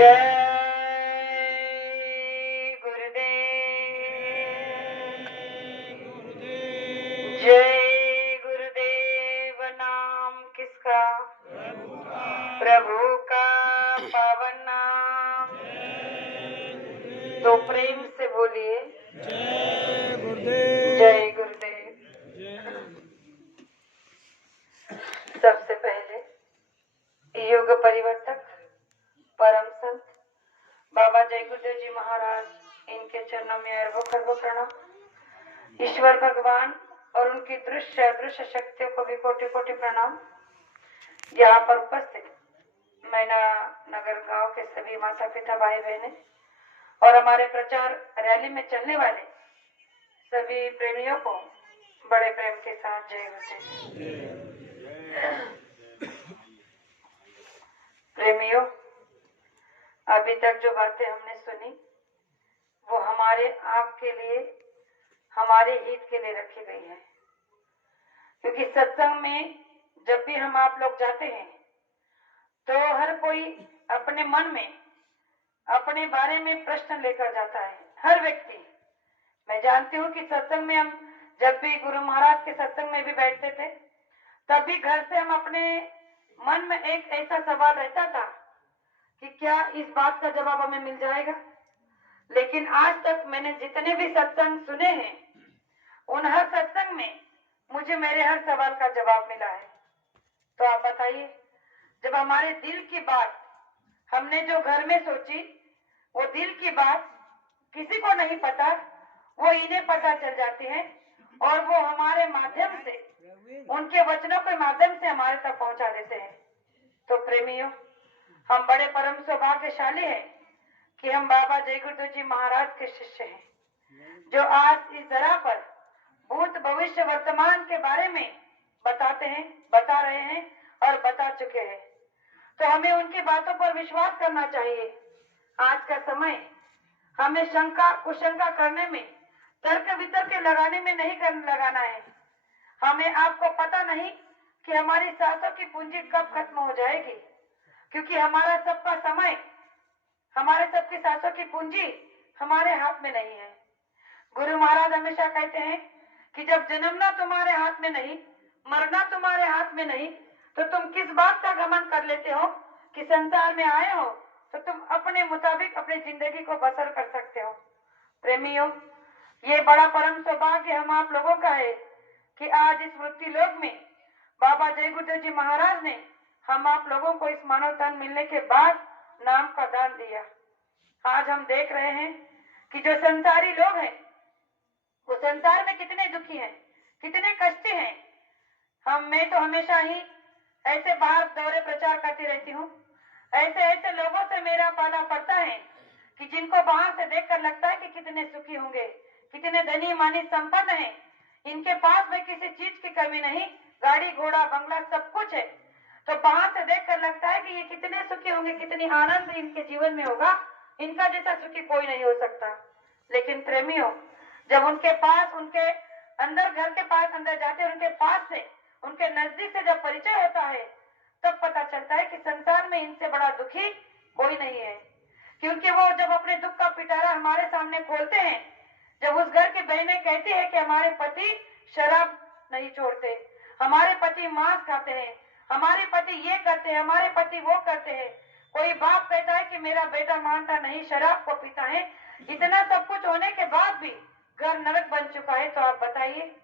जय गुरुदेव। जय गुरुदेव। नाम किसका? प्रभु का पावन नाम। तो प्रेम से बोलिए जय गुरुदेव। जय गुरुदेव। सबसे पहले युग परिवर्तक परम संत बाबा जय गुरुदेव जी महाराज, इनके चरणों में अरबों खरबों प्रणाम। ईश्वर भगवान और उनकी दृश्य अदृश्य शक्तियों को भी कोटि कोटि प्रणाम। यहाँ पर उपस्थित मैना नगर गांव के सभी माता पिता भाई बहने और हमारे प्रचार रैली में चलने वाले सभी प्रेमियों को बड़े प्रेम के साथ जय गुरुदेव। प्रेमियों, अभी तक जो बातें हमने सुनी वो हमारे आपके लिए, हमारे हित के लिए रखी गई है। क्योंकि सत्संग में जब भी हम आप लोग जाते हैं तो हर कोई अपने मन में अपने बारे में प्रश्न लेकर जाता है, हर व्यक्ति। मैं जानती हूँ कि सत्संग में हम जब भी गुरु महाराज के सत्संग में भी बैठते थे तब भी घर से हम अपने मन में एक ऐसा सवाल रहता था कि क्या इस बात का जवाब हमें मिल जाएगा। लेकिन आज तक मैंने जितने भी सत्संग सुने हैं उन हर सत्संग में मुझे मेरे हर सवाल का जवाब मिला है। तो आप बताइए, जब हमारे दिल की बात हमने जो घर में सोची वो दिल की बात किसी को नहीं पता, वो इन्हें पता चल जाती है और वो हमारे माध्यम से, उनके वचनों के माध्यम से हमारे तक पहुंचा देते हैं। तो प्रेमियों, हम बड़े परम सौभाग्यशाली हैं कि हम बाबा जय गुरुदेव जी महाराज के शिष्य हैं, जो आज इस धरा पर भूत भविष्य वर्तमान के बारे में बताते हैं, बता रहे हैं और बता चुके हैं। तो हमें उनकी बातों पर विश्वास करना चाहिए। आज का समय हमें शंका कुशंका करने में, तर्क वितर्क लगाने में नहीं लगाना है। हमें आपको पता नहीं कि हमारी सांसों की पूंजी कब खत्म हो जाएगी, क्योंकि हमारा सबका समय, हमारे सबकी सांसों की पूंजी हमारे हाथ में नहीं है। गुरु महाराज हमेशा कहते हैं कि जब जन्मना तुम्हारे हाथ में नहीं, मरना तुम्हारे हाथ में नहीं, तो तुम किस बात का घमंड कर लेते हो कि संसार में आए हो तो तुम अपने मुताबिक अपनी जिंदगी को बसर कर सकते हो। प्रेमियों, ये बड़ा परम सौभाग्य हम आप लोगों का है कि आज इस वृत्ति लोक में बाबा जय गुरुदेव जी महाराज ने हम आप लोगों को इस मानव तन मिलने के बाद नाम का दान दिया। आज हम देख रहे हैं कि जो संसारी लोग हैं वो संसार में कितने दुखी हैं, कितने कष्टी हैं। मैं तो हमेशा ही ऐसे बाहर दौरे प्रचार करती रहती हूँ। ऐसे ऐसे लोगों से मेरा पाला पड़ता है कि जिनको बाहर से देखकर लगता है कि कितने सुखी होंगे, कितने धनी मानी संपन्न हैं, इनके पास में किसी चीज की कमी नहीं, गाड़ी घोड़ा बंगला सब कुछ है। तो बाहर से देखकर लगता है कि ये कितने सुखी होंगे, कितनी आनंद इनके जीवन में होगा, इनका जैसा सुखी कोई नहीं हो सकता। लेकिन प्रेमियों, जब उनके पास, उनके अंदर, घर के पास अंदर जाते हैं, उनके पास से, उनके नजदीक से जब परिचय होता है तब पता चलता है कि संसार में इनसे बड़ा दुखी कोई नहीं है। क्योंकि वो जब अपने दुख का पिटारा हमारे सामने खोलते हैं, जब उस घर की बहनें कहती है कि हमारे पति शराब नहीं छोड़ते, हमारे पति मांस खाते हैं, हमारे पति ये करते हैं, हमारे पति वो करते हैं, कोई बाप कहता है कि मेरा बेटा मानता नहीं, शराब को पीता है, इतना सब कुछ होने के बाद भी घर नरक बन चुका है। तो आप बताइए,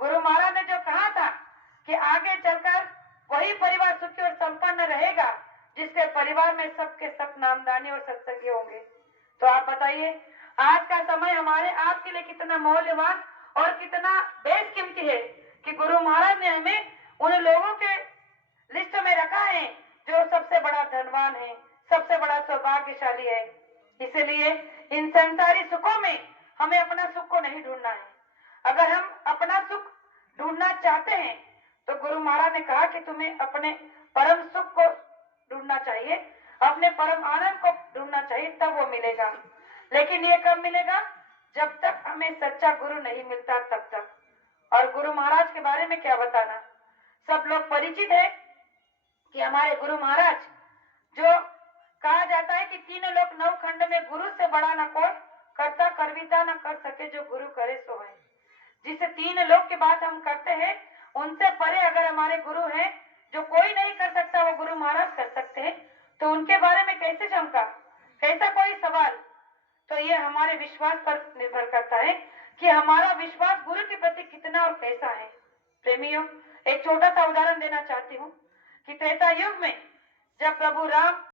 गुरु महाराज ने जो कहा था कि आगे चलकर वही परिवार सुखी और संपन्न रहेगा जिसके परिवार में सबके सब नामदानी और सत्संगी होंगे। तो आप बताइए, आज का समय हमारे आपके लिए कितना मूल्यवान और कितना बेशकीमती है कि गुरु महाराज ने हमें उन लोगों के लिस्ट में रखा है जो सबसे बड़ा धनवान है, सबसे बड़ा सौभाग्यशाली है। इसलिए इन संसारी सुखों में हमें अपना सुख को नहीं ढूंढना है। अगर हम अपना सुख ढूंढना चाहते हैं तो गुरु महाराज ने कहा कि तुम्हें अपने परम सुख को ढूंढना चाहिए, अपने परम आनंद को ढूंढना चाहिए, तब वो मिलेगा। लेकिन ये कब मिलेगा? जब तक हमें सच्चा गुरु नहीं मिलता तब तक। और गुरु महाराज के बारे में क्या बताना, सब लोग परिचित है कि हमारे गुरु महाराज जो कहा जाता है कि तीन लोक नौ खंड में गुरु से बड़ा न कोई करता करविता न कर सके जो गुरु करे सो है। जिस तीन लोक की बात हम करते हैं उनसे परे अगर हमारे गुरु हैं, जो कोई नहीं कर सकता वो गुरु महाराज कर सकते हैं, तो उनके बारे में कैसे चमका, कैसा कोई सवाल। तो ये हमारे विश्वास पर निर्भर करता है कि हमारा विश्वास गुरु के प्रति कितना और कैसा है। प्रेमियों, एक छोटा सा उदाहरण देना चाहती हूँ कि त्रेता युग में जब प्रभु राम